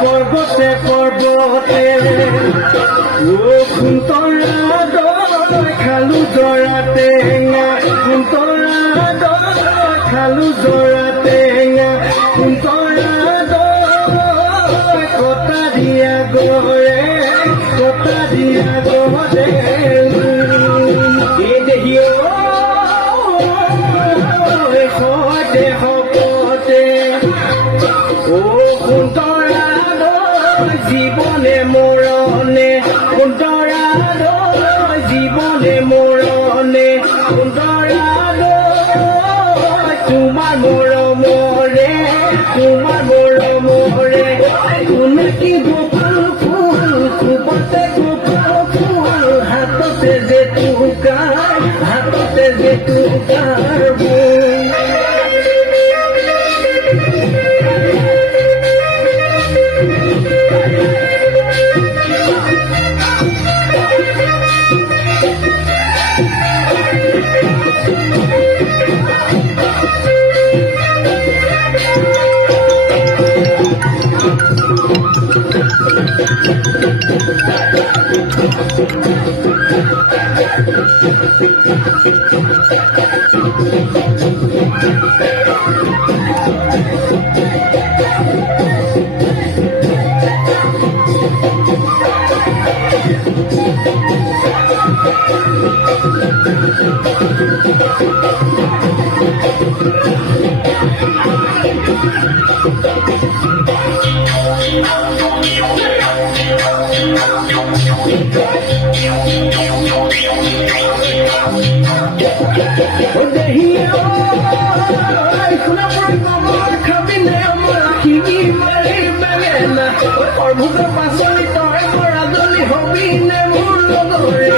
পৰ্বতে পৰ্বতে কুন্তৰা দৈ খালো জৰা টেঙা কুন্তৰা দৈ খালো জৰা টেঙা কুন্তৰা দৈ কটা দিয়া গৰে এই দেহিয়ে সতে শপতে কুন্তৰা দৈ জীৱনে মৰণে কুন্তৰা দৈ জীৱনে মৰণে কুন্তৰা দৈ তোমাৰ মৰমৰে তুমি কি গোপাল ফুল খুবতে গোপাল ফুল হাততে যে টুকাৰ পাচলি তই কৰা জলি হবি নে মোৰ লগৰে